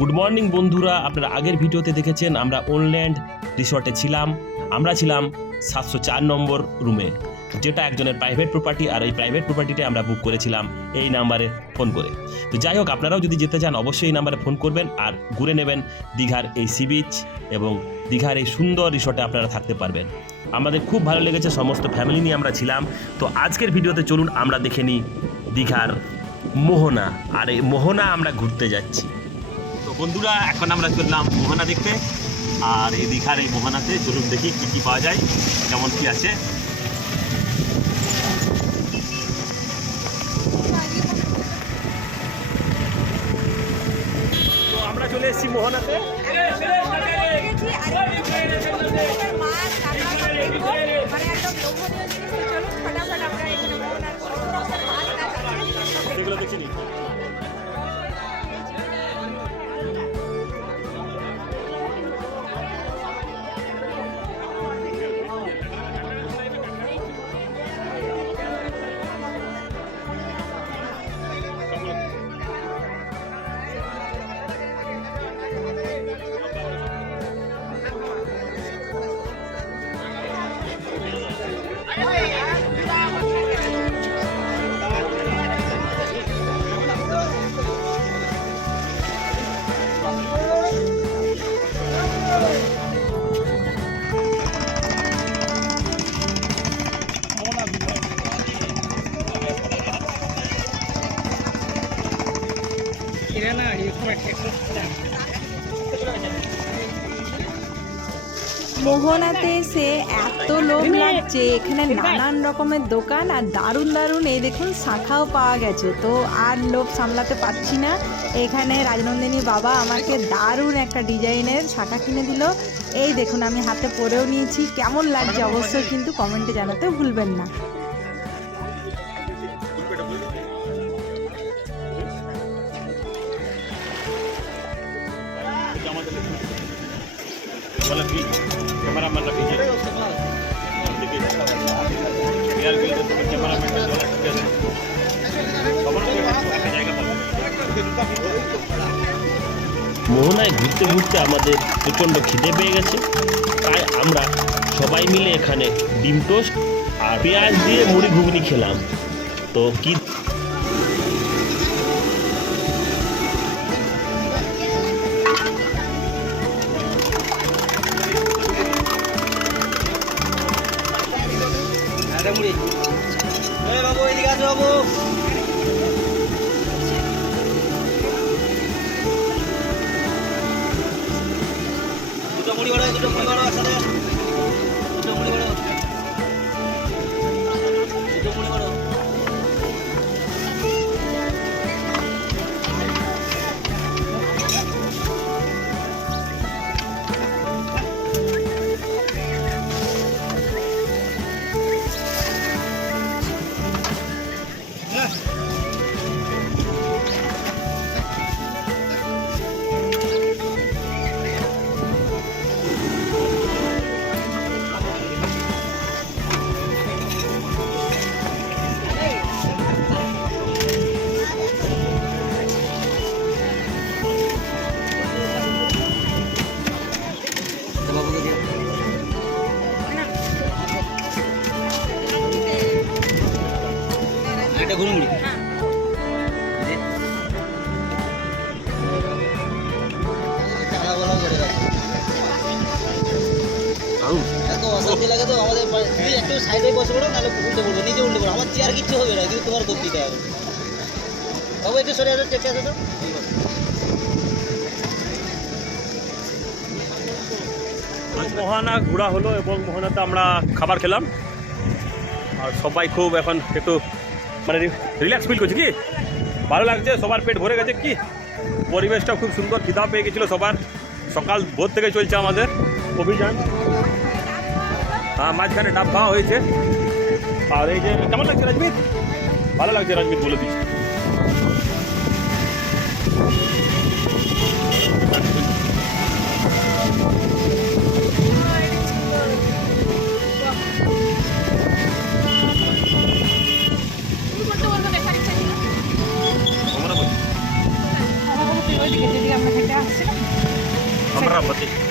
Good morning বন্ধুরা, আপনারা আগের ভিডিওতে দেখেছেন আমরা ওনল্যান্ড রিসর্টে ছিলাম। আমরা ছিলাম 704 নম্বর রুমে, যেটা একজনের প্রাইভেট প্রপার্টি। আর এই প্রাইভেট প্রপার্টিটা আমরা বুক করেছিলাম এই নাম্বারে ফোন করে। তো যাই হোক, আপনারাও যদি যেতে চান অবশ্যই এই নাম্বারে ফোন করবেন আর ঘুরে নেবেন দীঘার এই সি বিচ এবং দীঘার এই সুন্দর রিসর্টে আপনারা থাকতে পারবেন। আমাদের খুব ভালো লেগেছে, সমস্ত ফ্যামিলি নিয়ে আমরা ছিলাম। তো আজকের ভিডিওতে চলুন আমরা দেখে নিই দীঘার মোহনা। আর এই মোহনা আমরা ঘুরতে যাচ্ছি। তো বন্ধুরা, এখন আমরা চললাম মোহনা দেখতে। আর এই দীঘার এই মোহনাতে চলুন দেখি কী কী পাওয়া যায়, কেমন কী আছে। তো আমরা চলে এসেছি মোহনাতে। সেগুলো দেখিনি। মোহনাতে এসে এত লোভ লাগছে, এখানে নানান রকমের দোকান আর দারুণ দারুণ এই দেখুন শাখাও পাওয়া গেছে। তো আর লোভ সামলাতে পারছি না। এখানে রাজনন্দিনী বাবা আমাকে দারুণ একটা ডিজাইনের শাখা কিনে দিল। এই দেখুন, আমি হাতে পরেও নিয়েছি। কেমন লাগছে অবশ্যই কিন্তু কমেন্টে জানাতে ভুলবেন না। মোহনায় ঘুরতে ঘুরতে আমাদের প্রচণ্ড খিদে পেয়ে গেছে, তাই আমরা সবাই মিলে এখানে ডিম টোস্ট আর পেঁয়াজ দিয়ে মুড়ি ঘুগনি খেলাম। তো কি বাবু, এদিকে আসো বাবু। দুটো মুড়ি বাড়ো, দুটো মুড়ি বাড়ো একসাথে। দুটো মুড়ি বাড়ো, দুটো মুড়ি বাড়ো। একটা ঘুরমুড়ি। এত অশান্তি লাগে তো আমাদের। তুমি একটু সাইডে বসে পড়ো, নাহলে উল্টে পড়বো, নিজে উল্টে পড়ো। আমার চেয়ার কিচ্ছু হবে না, কিন্তু তোমার করতে দিতে হবে। বাবু একটু সরে আসো, চেপে আসো তো। মোহনা ঘোরা হলো এবং মোহনাতে আমরা খাবার খেলাম। আর সবাই খুব এখন একটু মানে রিল্যাক্স ফিল করছে, কি ভালো লাগছে, সবার পেট ভরে গেছে। কি পরিবেশটা খুব সুন্দর, খিদা পেয়ে গেছিলো সবার। সকাল ভোর থেকে চলছে আমাদের অভিযান। হ্যাঁ, মাঝখানে ডাব খাওয়া হয়েছে। আর এই যে কেমন লাগছে রাজমিত? ভালো লাগছে রাজমিত, বলে দিচ্ছি। ওইদিকে যেদিকে আমরা হেঁটে আসছি সভাপতি।